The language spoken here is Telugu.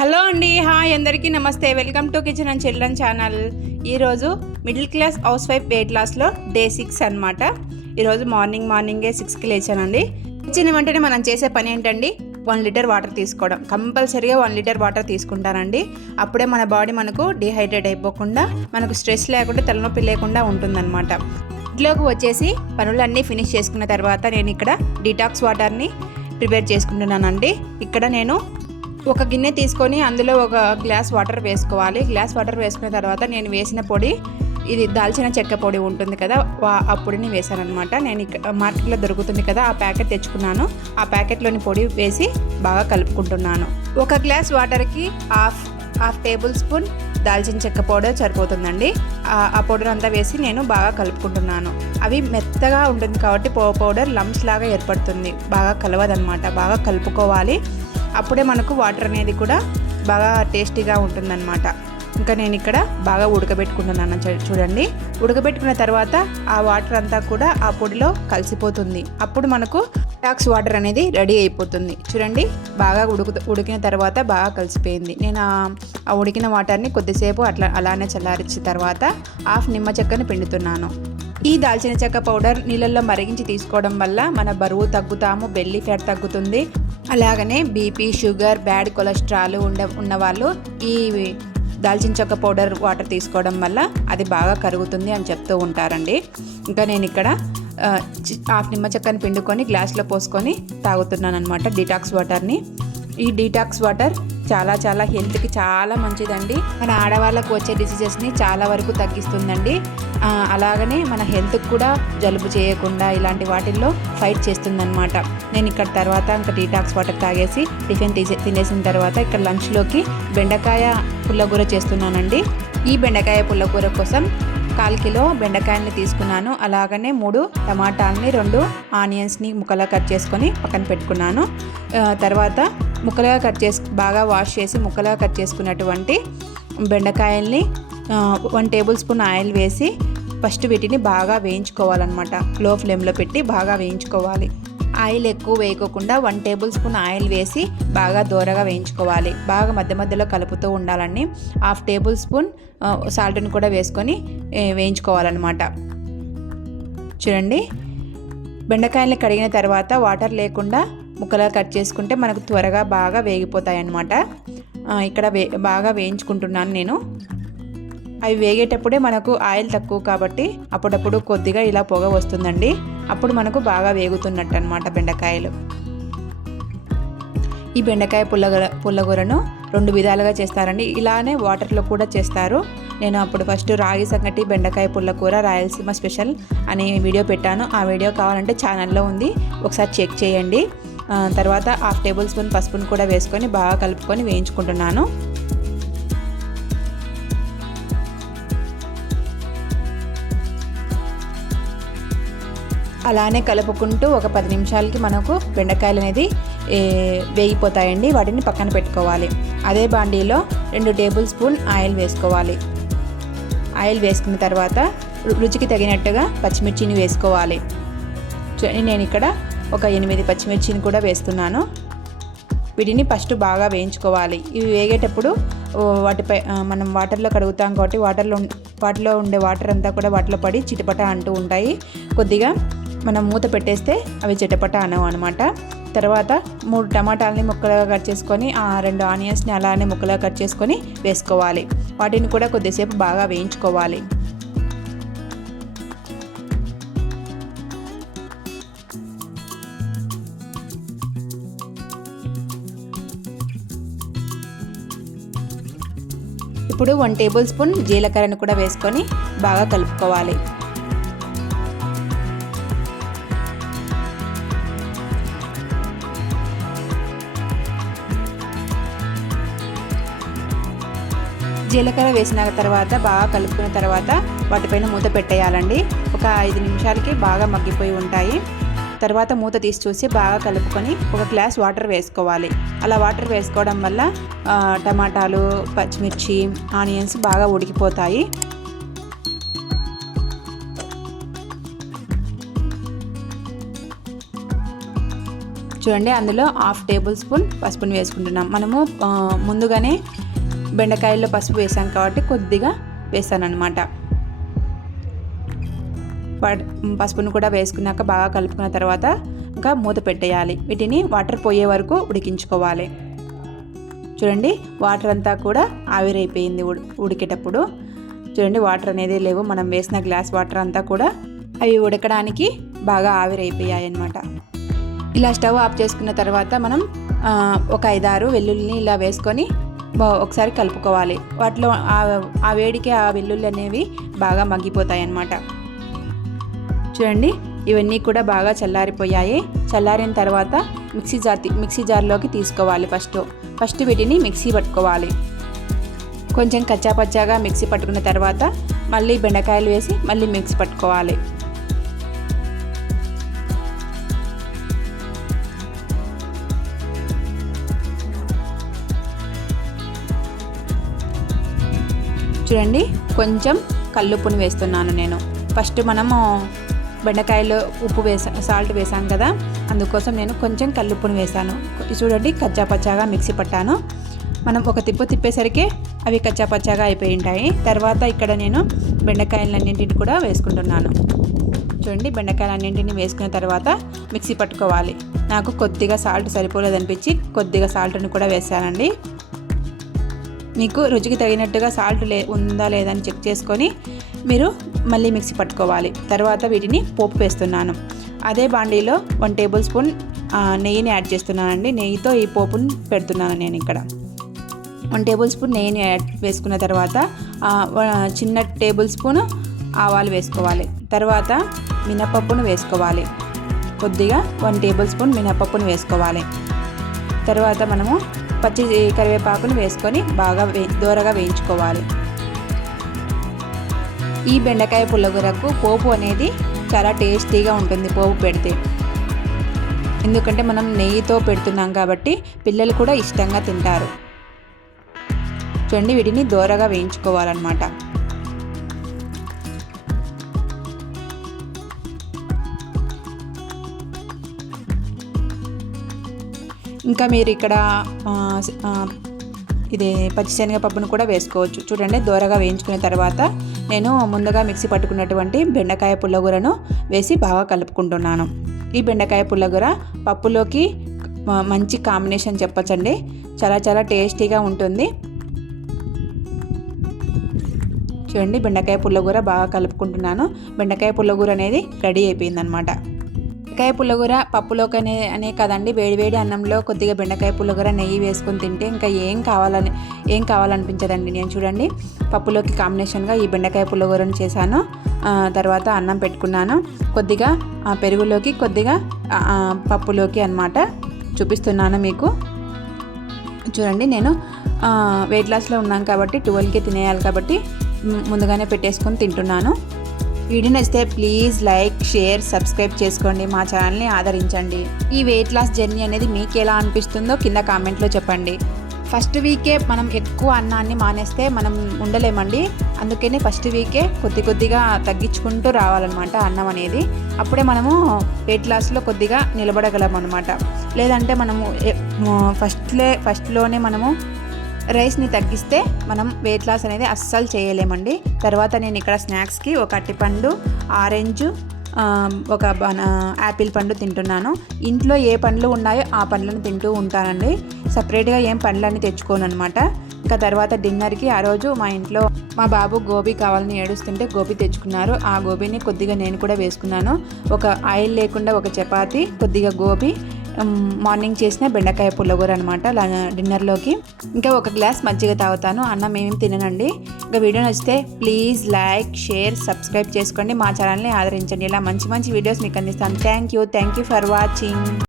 హలో అండి, హాయ్ అందరికీ నమస్తే. Welcome to kitchen and children channel. ఈరోజు middle class house wife weight లాస్లో డే 6 అనమాట. ఈరోజు మార్నింగే 6కి లేచానండి. చిన్న వెంటనే మనం చేసే పని ఏంటండి, 1 లీటర్ వాటర్ తీసుకోవడం. కంపల్సరీగా 1 లీటర్ వాటర్ తీసుకుంటానండి. అప్పుడే మన బాడీ మనకు డిహైడ్రేట్ అయిపోకుండా, మనకు స్ట్రెస్ లేకుండా, తలనొప్పి లేకుండా ఉంటుందన్నమాట. ఇంట్లోకి వచ్చేసి పనులన్నీ ఫినిష్ చేసుకున్న తర్వాత నేను ఇక్కడ డీటాక్స్ వాటర్ని ప్రిపేర్ చేసుకుంటున్నానండి. ఇక్కడ నేను ఒక గిన్నె తీసుకొని అందులో ఒక గ్లాస్ వాటర్ వేసుకోవాలి. గ్లాస్ వాటర్ వేసుకున్న తర్వాత నేను వేసిన పొడి, ఇది దాల్చిన చెక్క పొడి ఉంటుంది కదా, ఆ పొడిని వేసాను అనమాట. నేను మార్కెట్లో దొరుకుతుంది కదా, ఆ ప్యాకెట్ తెచ్చుకున్నాను. ఆ ప్యాకెట్లోని పొడి వేసి బాగా కలుపుకుంటున్నాను. ఒక గ్లాస్ వాటర్కి హాఫ్ టేబుల్ స్పూన్ దాల్చిన చెక్క పౌడర్ సరిపోతుందండి. ఆ పౌడర్ అంతా వేసి నేను బాగా కలుపుకుంటున్నాను. అవి మెత్తగా ఉంటుంది కాబట్టి పౌడర్ లంప్స్ లాగా ఏర్పడుతుంది, బాగా కలవదనమాట. బాగా కలుపుకోవాలి. అప్పుడే మనకు వాటర్ అనేది కూడా బాగా టేస్టీగా ఉంటుందన్నమాట. ఇంకా నేను ఇక్కడ బాగా ఉడకబెట్టుకుంటున్నాను. చూడండి, ఉడకబెట్టుకున్న తర్వాత ఆ వాటర్ అంతా కూడా ఆ పొడిలో కలిసిపోతుంది. అప్పుడు మనకు టాక్స్ వాటర్ అనేది రెడీ అయిపోతుంది. చూడండి, బాగా ఉడికిన తర్వాత బాగా కలిసిపోయింది. నేను ఆ ఉడికిన వాటర్ని కొద్దిసేపు అలానే చల్లారించిన తర్వాత హాఫ్ నిమ్మ చెక్కని పిండుతున్నాను. ఈ దాల్చిన చెక్క పౌడర్ నీళ్ళల్లో మరిగించి తీసుకోవడం వల్ల మన బరువు తగ్గుతాము, బెల్లీ ఫ్యాట్ తగ్గుతుంది. అలాగనే బీపీ, షుగర్, బ్యాడ్ కొలెస్ట్రాల్ ఉన్నవాళ్ళు ఈ దాల్చిన చెక్క పౌడర్ వాటర్ తీసుకోవడం వల్ల అది బాగా కరుగుతుంది అని చెప్తూ ఉంటారండి. ఇంకా నేను ఇక్కడ హాఫ్ నిమ్మ చెక్కని పిండుకొని గ్లాస్లో పోసుకొని తాగుతున్నాను అనమాట డీటాక్స్ వాటర్ని. ఈ డీటాక్స్ వాటర్ చాలా హెల్త్కి చాలా మంచిదండి. మన ఆడవాళ్ళకు వచ్చే డిసీజెస్ని చాలా వరకు తగ్గిస్తుందండి. అలాగనే మన హెల్త్కి కూడా జలుబు చేయకుండా ఇలాంటి వాటిల్లో ఫైట్ చేస్తుందన్నమాట. నేను ఇక్కడ తర్వాత ఇంకా డీటాక్స్ వాటర్ తాగేసి టిఫిన్ తినేసిన తర్వాత ఇక్కడ లంచ్లోకి బెండకాయ పుల్లగూర చేస్తున్నానండి. ఈ బెండకాయ పుల్లగూర కోసం 1/4 కిలో బెండకాయల్ని తీసుకున్నాను. అలాగనే 3 టమాటాలని, 2 ఆనియన్స్ని ముక్కలా కట్ చేసుకొని పక్కన పెట్టుకున్నాను. తర్వాత ముక్కలుగా బాగా వాష్ చేసి ముక్కలుగా కట్ చేసుకున్నటువంటి బెండకాయల్ని 1 టేబుల్ స్పూన్ ఆయిల్ వేసి ఫస్ట్ వీటిని బాగా వేయించుకోవాలన్నమాట. లో ఫ్లేమ్లో పెట్టి బాగా వేయించుకోవాలి. ఆయిల్ ఎక్కువ వేయకోకుండా 1 టేబుల్ స్పూన్ ఆయిల్ వేసి బాగా దోరగా వేయించుకోవాలి. బాగా మధ్యలో కలుపుతూ ఉండాలని. హాఫ్ టేబుల్ స్పూన్ సాల్ట్ని కూడా వేసుకొని వేయించుకోవాలన్నమాట. చూడండి, బెండకాయల్ని కడిగిన తర్వాత వాటర్ లేకుండా ముక్కలా కట్ చేసుకుంటే మనకు త్వరగా బాగా వేగిపోతాయి అన్నమాట. ఇక్కడ బాగా వేయించుకుంటున్నాను నేను. అవి వేగేటప్పుడే మనకు ఆయిల్ తక్కువ కాబట్టి అప్పుడప్పుడు కొద్దిగా ఇలా పొగ వస్తుందండి. అప్పుడు మనకు బాగా వేగుతున్నట్టు అనమాట బెండకాయలు. ఈ బెండకాయ పుల్లగూరను 2 విధాలుగా చేస్తారండి. ఇలానే వాటర్లో కూడా చేస్తారు. నేను అప్పుడు ఫస్ట్ రాగి సంగటి బెండకాయ పుల్లకూర రాయలసీమ స్పెషల్ అనే వీడియో పెట్టాను. ఆ వీడియో కావాలంటే ఛానల్లో ఉంది, ఒకసారి చెక్ చేయండి. తర్వాత హాఫ్ టేబుల్ స్పూన్ పసుపును కూడా వేసుకొని బాగా కలుపుకొని వేయించుకుంటున్నాను. అలానే కలుపుకుంటూ ఒక 10 నిమిషాలకి మనకు బెండకాయలు అనేది వేగిపోతాయండి. వాటిని పక్కన పెట్టుకోవాలి. అదే బాండీలో 2 టేబుల్ స్పూన్ ఆయిల్ వేసుకోవాలి. ఆయిల్ వేసుకున్న తర్వాత రుచికి తగినట్టుగా పచ్చిమిర్చిని వేసుకోవాలి. నేను ఇక్కడ ఒక 8 పచ్చిమిర్చిని కూడా వేస్తున్నాను. వీటిని ఫస్ట్ బాగా వేయించుకోవాలి. ఇవి వేగేటప్పుడు వాటిపై మనం వాటర్లో కడుగుతాం కాబట్టి వాటిలో ఉండే వాటర్ అంతా కూడా వాటిలో పడి చిటపట అంటూ ఉంటాయి. కొద్దిగా మనం మూత పెట్టేస్తే అవి చిటపట అనవు అనమాట. తర్వాత 3 టమాటాలని ముక్కలుగా కట్ చేసుకొని 2 ఆనియన్స్ని అలానే ముక్కలుగా కట్ చేసుకొని వేసుకోవాలి. వాటిని కూడా కొద్దిసేపు బాగా వేయించుకోవాలి. ఇప్పుడు 1 టేబుల్ స్పూన్ జీలకర్రను కూడా వేసుకొని బాగా కలుపుకోవాలి. జీలకర్ర వేసిన తర్వాత బాగా కలుపుకున్న తర్వాత వాటిపైన మూత పెట్టేయాలండి. ఒక 5 నిమిషాలకి బాగా మగ్గిపోయి ఉంటాయి. తర్వాత మూత తీసి చూసి బాగా కలుపుకొని ఒక గ్లాస్ వాటర్ వేసుకోవాలి. అలా వాటర్ వేసుకోవడం వల్ల టమాటాలు, పచ్చిమిర్చి, ఆనియన్స్ బాగా ఉడికిపోతాయి. చూడండి అందులో 1/2 టేబుల్ స్పూన్ పసుపుని వేసుకుంటున్నాం. మనము ముందుగానే బెండకాయల్లో పసుపు వేసాం కాబట్టి కొద్దిగా వేసాను అనమాట. పసుపును కూడా వేసుకున్నాక బాగా కలుపుకున్న తర్వాత ఇంకా మూత పెట్టేయాలి. వీటిని వాటర్ పోయే వరకు ఉడికించుకోవాలి. చూడండి వాటర్ అంతా కూడా ఆవిరైపోయింది ఉడికేటప్పుడు. చూడండి వాటర్ అనేది లేవు, మనం వేసిన గ్లాస్ వాటర్ అంతా కూడా అవి ఉడకడానికి బాగా ఆవిరైపోయాయి అన్నమాట. ఇలా స్టవ్ ఆఫ్ చేసుకున్న తర్వాత మనం ఒక 5-6 వెల్లుల్లిని ఇలా వేసుకొని ఒకసారి కలుపుకోవాలి. వాటిలో ఆ వేడికి ఆ వెల్లుల్లి అనేవి బాగా మగ్గిపోతాయి అన్నమాట. చూడండి ఇవన్నీ కూడా బాగా చల్లారిపోయాయి. చల్లారిన తర్వాత మిక్సీ జార్లోకి తీసుకోవాలి. ఫస్ట్ వీటిని మిక్సీ పట్టుకోవాలి. కొంచెం కచ్చాపచ్చాగా మిక్సీ పట్టుకున్న తర్వాత మళ్ళీ బెండకాయలు వేసి మళ్ళీ మిక్సీ పట్టుకోవాలి. చూడండి కొంచెం కల్లుప్పుని వేస్తున్నాను నేను. ఫస్ట్ మనము బెండకాయలో సాల్ట్ వేసాం కదా, అందుకోసం నేను కొంచెం కల్లుప్పుని వేసాను. చూడండి కచ్చాపచ్చాగా మిక్సీ పట్టాను. మనం ఒక తిప్పేసరికి అవి కచ్చాపచ్చాగా అయిపోయి ఉంటాయి. తర్వాత ఇక్కడ నేను బెండకాయలన్నింటిని కూడా వేసుకుంటున్నాను. చూడండి బెండకాయలన్నింటిని వేసుకున్న తర్వాత మిక్సీ పట్టుకోవాలి. నాకు కొద్దిగా సాల్ట్ సరిపోలేదనిపించి కొద్దిగా సాల్ట్ని కూడా వేసానండి. మీకు రుచికి తగినట్టుగా సాల్ట్ ఉందా లేదని చెక్ చేసుకొని మీరు మళ్ళీ మిక్సీ పట్టుకోవాలి. తర్వాత వీటిని పోపు వేస్తున్నాను. అదే బాండీలో 1 టేబుల్ స్పూన్ నెయ్యిని యాడ్ చేస్తున్నానండి. నెయ్యితో ఈ పోపుని పెడుతున్నాను నేను ఇక్కడ. 1 టేబుల్ స్పూన్ నెయ్యిని వేసుకున్న తర్వాత చిన్న టేబుల్ స్పూన్ ఆవాలు వేసుకోవాలి. తర్వాత మినపప్పును వేసుకోవాలి. కొద్దిగా 1 టేబుల్ స్పూన్ మినపప్పును వేసుకోవాలి. తర్వాత మనము పచ్చి కరివేపాకును వేసుకొని బాగా దోరగా వేయించుకోవాలి. ఈ బెండకాయ పుల్లగూరకు పోపు అనేది చాలా టేస్టీగా ఉంటుంది పోపు పెడితే. ఎందుకంటే మనం నెయ్యితో పెడుతున్నాం కాబట్టి పిల్లలు కూడా ఇష్టంగా తింటారు. చూడండి వీటిని దోరగా వేయించుకోవాలన్నమాట. ఇంకా మీరు ఇక్కడ ఇది పచ్చిశనగపప్పును కూడా వేసుకోవచ్చు. చూడండి దోరగా వేయించుకున్న తర్వాత నేను ముందుగా మిక్సీ పట్టుకున్నటువంటి బెండకాయ పుల్లగూరను వేసి బాగా కలుపుకుంటున్నాను. ఈ బెండకాయ పుల్లగూర పప్పులోకి మంచి కాంబినేషన్ చెప్పచ్చండి. చాలా టేస్టీగా ఉంటుంది. చూడండి బెండకాయ పుల్లగూర బాగా కలుపుకుంటున్నాను. బెండకాయ పుల్లగూర అనేది రెడీ అయిపోయిందనమాట. బెండకాయ పుల్లగూర పప్పులోకి అనే కదండి, వేడివేడి అన్నంలో కొద్దిగా బెండకాయ పుల్లగూర నెయ్యి వేసుకొని తింటే ఇంకా ఏం కావాలనిపించదండి. నేను చూడండి పప్పులోకి కాంబినేషన్గా ఈ బెండకాయ పుల్లగూరను చేశాను. తర్వాత అన్నం పెట్టుకున్నాను. కొద్దిగా పెరుగులోకి కొద్దిగా పప్పులోకి అన్నమాట చూపిస్తున్నాను మీకు. చూడండి నేను వెయిట్ లాస్లో ఉన్నాను కాబట్టి 12కి తినేయాలి కాబట్టి ముందుగానే పెట్టేసుకొని తింటున్నాను. వీడియో నచ్చితే ప్లీజ్ లైక్, షేర్, సబ్స్క్రైబ్ చేసుకోండి. మా ఛానల్ని ఆదరించండి. ఈ వెయిట్ లాస్ జర్నీ అనేది మీకు ఎలా అనిపిస్తుందో కింద కామెంట్లో చెప్పండి. ఫస్ట్ వీకే మనం ఎక్కువ అన్నాన్ని మానేస్తే మనం ఉండలేమండి. అందుకని ఫస్ట్ వీకే కొద్దిగా తగ్గించుకుంటూ రావాలన్నమాట అన్నం అనేది. అప్పుడే మనము వెయిట్ లాస్లో కొద్దిగా నిలబడగలం అనమాట. లేదంటే మనము ఫస్ట్లోనే మనము రైస్ని తగ్గిస్తే మనం వెయిట్ లాస్ అనేది అస్సలు చేయలేమండి. తర్వాత నేను ఇక్కడ స్నాక్స్కి ఒక అరటిపండు, ఆరెంజ్, ఒక యాపిల్ పండు తింటున్నాను. ఇంట్లో ఏ పండ్లు ఉన్నాయో ఆ పండ్లను తింటూ ఉంటానండి. సపరేట్గా ఏం పండ్లన్నీ తెచ్చుకోను అనమాట. ఇంకా తర్వాత డిన్నర్కి ఆ రోజు మా ఇంట్లో మా బాబు గోబీ కావాలని ఏడుస్తుంటే గోబీ తెచ్చుకున్నారు. ఆ గోబీని కొద్దిగా నేను కూడా వేసుకున్నాను. ఒక ఆయిల్ లేకుండా ఒక చపాతీ, కొద్దిగా గోబీ, మార్నింగ్ చేసిన బెండకాయ పుల్లగూర అనమాట డిన్నర్లోకి. ఇంకా ఒక గ్లాస్ మజ్జిగ తాగుతాను. అన్నం ఏమేమి తిననండి. ఇంకా వీడియో నచ్చితే ప్లీజ్ లైక్, షేర్, సబ్స్క్రైబ్ చేసుకోండి. మా ఛానల్ని ఆదరించండి. ఇలా మంచి వీడియోస్ మీకు అందిస్తాను. Thank you for watching.